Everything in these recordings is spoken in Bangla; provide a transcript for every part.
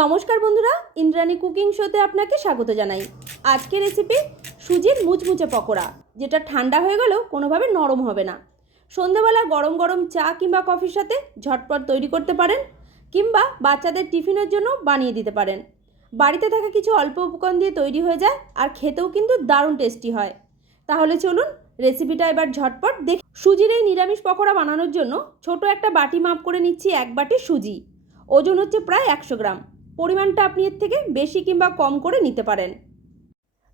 নমস্কার বন্ধুরা, ইন্দ্রাণী কুকিং শোতে আপনাকে স্বাগত জানাই। আজকের রেসিপি সুজির মুচমুচে পকোড়া, যেটা ঠান্ডা হয়ে গেলেও কোনোভাবে নরম হবে না। সন্ধেবেলা গরম গরম চা কিংবা কফির সাথে ঝটপট তৈরি করতে পারেন, কিংবা বাচ্চাদের টিফিনের জন্য বানিয়ে দিতে পারেন। বাড়িতে থাকা কিছু অল্প উপকরণ দিয়ে তৈরি হয়ে যায়, আর খেতেও কিন্তু দারুণ টেস্টি হয়। তাহলে চলুন রেসিপিটা এবার ঝটপট দেখ। সুজির এই নিরামিষ পকোড়া বানানোর জন্য ছোট একটা বাটি মাপ করে নিচ্ছি এক বাটি সুজি। ওজন হচ্ছে প্রায় একশো গ্রাম। পরিমাণটা আপনি এর থেকে বেশি কিংবা কম করে নিতে পারেন।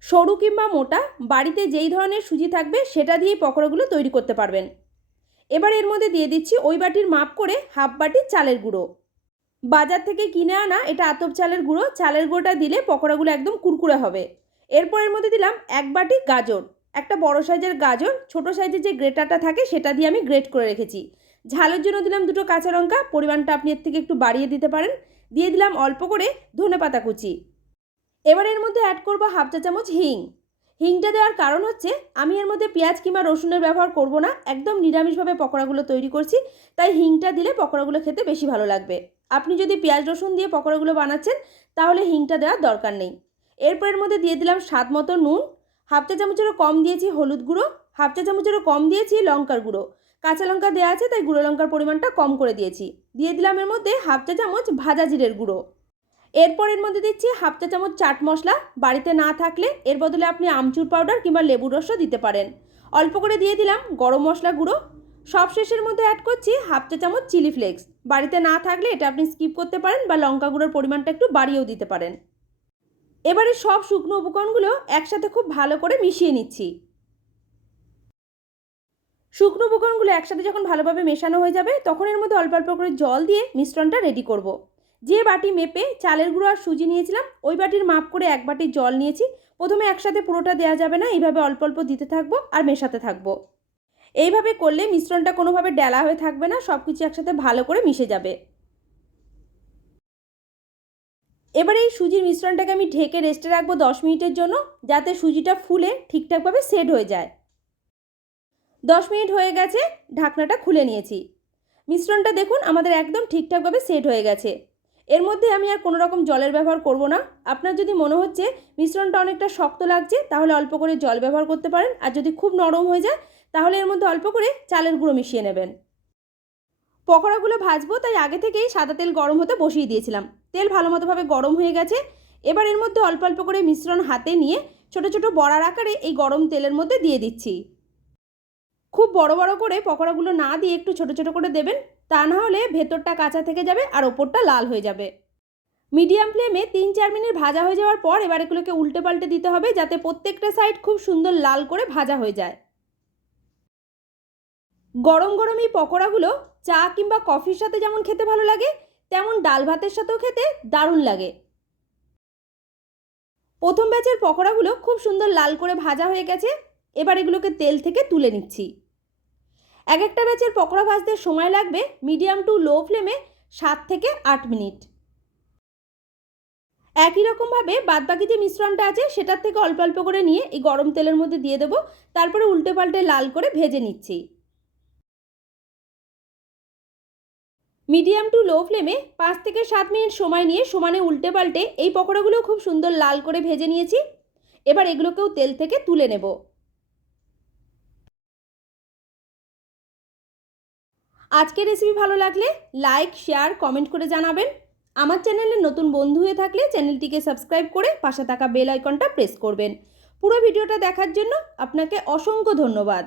সরু কিংবা মোটা, বাড়িতে যেই ধরনের সুজি থাকবে সেটা দিয়েই পকোড়াগুলো তৈরি করতে পারবেন। এবার এর মধ্যে দিয়ে দিচ্ছি ওই বাটির মাপ করে হাফ বাটি চালের গুঁড়ো। বাজার থেকে কিনে আনা এটা আতপ চালের গুঁড়ো, চালের গুঁড়োটা দিলে পকোড়াগুলো একদম কুরকুরে হবে। এরপর এর মধ্যে দিলাম এক বাটি গাজর। একটা বড় সাইজের গাজর, ছোট সাইজের যে গ্রেটারটা থাকে সেটা দিয়ে আমি গ্রেট করে রেখেছি। ঝালের জন্য দিলাম দুটো কাঁচা লঙ্কা, পরিমাণটা আপনি এর থেকে একটু বাড়িয়ে দিতে পারেন। দিয়ে দিলাম অল্প করে ধনে পাতা কুচি। এবার এর মধ্যে অ্যাড করব হাফ চা চামচ হিং। হিংটা দেওয়ার কারণ হচ্ছে আমি এর মধ্যে পেঁয়াজ কিংবা রসুনের ব্যবহার করব না, একদম নিরামিষভাবে পকোড়াগুলো তৈরি করছি, তাই হিংটা দিলে পকোড়াগুলো খেতে বেশি ভালো লাগবে। আপনি যদি পেঁয়াজ রসুন দিয়ে পকোড়াগুলো বানাচ্ছেন, তাহলে হিংটা দেওয়ার দরকার নেই। এরপর এর মধ্যে দিয়ে দিলাম স্বাদ মতো নুন। হাফ চা চামচেরও কম দিয়েছি হলুদ গুঁড়ো, হাফ চা চামচেরও কম দিয়েছি লঙ্কার গুঁড়ো। কাঁচা লঙ্কা দেওয়া আছে, তাই গুঁড়ো লঙ্কার পরিমাণটা কম করে দিয়েছি। দিয়ে দিলাম এর মধ্যে হাফ চা চামচ ভাজা জিরের গুঁড়ো। এরপর এর মধ্যে দিচ্ছি হাফ চা চামচ চাট মশলা। বাড়িতে না থাকলে এর বদলে আপনি আমচুর পাউডার কিংবা লেবুর রসও দিতে পারেন। অল্প করে দিয়ে দিলাম গরম মশলা গুঁড়ো। সব শেষের মধ্যে অ্যাড করছি হাফ চা চামচ চিলি ফ্লেক্স। বাড়িতে না থাকলে এটা আপনি স্কিপ করতে পারেন বা লঙ্কা গুঁড়োর পরিমাণটা একটু বাড়িয়েও দিতে পারেন। এবারে সব শুকনো উপকরণগুলো একসাথে খুব ভালো করে মিশিয়ে নিচ্ছি। শুকনো উপকরণগুলো একসাথে যখন ভালোভাবে মেশানো হয়ে যাবে, তখন এর মধ্যে অল্প অল্প করে জল দিয়ে মিশ্রণটা রেডি করব। যে বাটি মেপে চালের গুঁড়ো আর সুজি নিয়েছিলাম, ওই বাটির মাপ করে এক বাটি জল নিয়েছি। প্রথমে একসাথে পুরোটা দেওয়া যাবে না, এইভাবে অল্প অল্প দিতে থাকব আর মেশাতে থাকব। এইভাবে করলে মিশ্রণটা কোনোভাবে ডেলা হয়ে থাকবে না সব কিছু একসাথে ভালো করে মিশে যাবে। এবার এই সুজির মিশ্রণটাকে আমি ঢেকে রেস্টে রাখব দশ মিনিটের জন্য, যাতে সুজিটা ফুলে ঠিকঠাকভাবে সেট হয়ে যায়। দশ মিনিট হয়ে গেছে, ঢাকনাটা খুলে নিয়েছি। মিশ্রণটা দেখুন, আমাদের একদম ঠিকঠাকভাবে সেট হয়ে গেছে। এর মধ্যে আমি আর কোনো রকম জলের ব্যবহার করব না। আপনার যদি মনে হচ্ছে মিশ্রণটা অনেকটা শক্ত লাগছে, তাহলে অল্প করে জল ব্যবহার করতে পারেন। আর যদি খুব নরম হয়ে যায়, তাহলে এর মধ্যে অল্প করে চালের গুঁড়ো মিশিয়ে নেবেন। পকোড়াগুলো ভাজবো, তাই আগে থেকেই সাদা তেল গরম হতে বসিয়ে দিয়েছিলাম। তেল ভালো মতোভাবে গরম হয়ে গেছে। এবার এর মধ্যে অল্প অল্প করে মিশ্রণ হাতে নিয়ে ছোট ছোট বড়ার আকারে এই গরম তেলের মধ্যে দিয়ে দিচ্ছি। খুব বড় বড় করে পকোড়াগুলো না দিয়ে একটু ছোট ছোট করে দেবেন, তা না হলে ভেতরটা কাঁচা থেকে যাবে আর ওপরটা লাল হয়ে যাবে। মিডিয়াম ফ্লেমে তিন চার মিনিট ভাজা হয়ে যাওয়ার পর এবার এগুলোকে উল্টে পাল্টে দিতে হবে যাতে প্রত্যেকটা সাইড খুব সুন্দর লাল করে ভাজা হয়ে যায়। গরম গরম এই পকোড়াগুলো চা কিংবা কফির সাথে যেমন খেতে ভালো লাগে, তেমন ডাল ভাতের সাথেও খেতে দারুণ লাগে। প্রথম ব্যাচের পকোড়াগুলো খুব সুন্দর লাল করে ভাজা হয়ে গেছে, এবার এগুলোকে তেল থেকে তুলে নিচ্ছি। এক একটা ব্যাচের পকোড়া ভাজতে সময় লাগবে মিডিয়াম টু লো ফ্লেমে সাত থেকে আট মিনিট। একই রকমভাবে বাদবাকি যে মিশ্রণটা আছে, সেটার থেকে অল্প অল্প করে নিয়ে এই গরম তেলের মধ্যে দিয়ে দেবো। তারপরে উল্টে পাল্টে লাল করে ভেজে নিচ্ছি। মিডিয়াম টু লো ফ্লেমে পাঁচ থেকে সাত মিনিট সময় নিয়ে সমানে উল্টে পাল্টে এই পকোড়াগুলো খুব সুন্দর লাল করে ভেজে নিয়েছি। এবার এগুলোকেও তেল থেকে তুলে নেব। আজকের রেসিপি ভালো লাগলে লাইক শেয়ার কমেন্ট করে জানাবেন। আমার চ্যানেলে নতুন বন্ধু হয়ে থাকলে চ্যানেলটিকে সাবস্ক্রাইব করে পাশে থাকা বেল আইকনটা প্রেস করবেন। পুরো ভিডিওটা দেখার জন্য আপনাকে অসংখ্য ধন্যবাদ।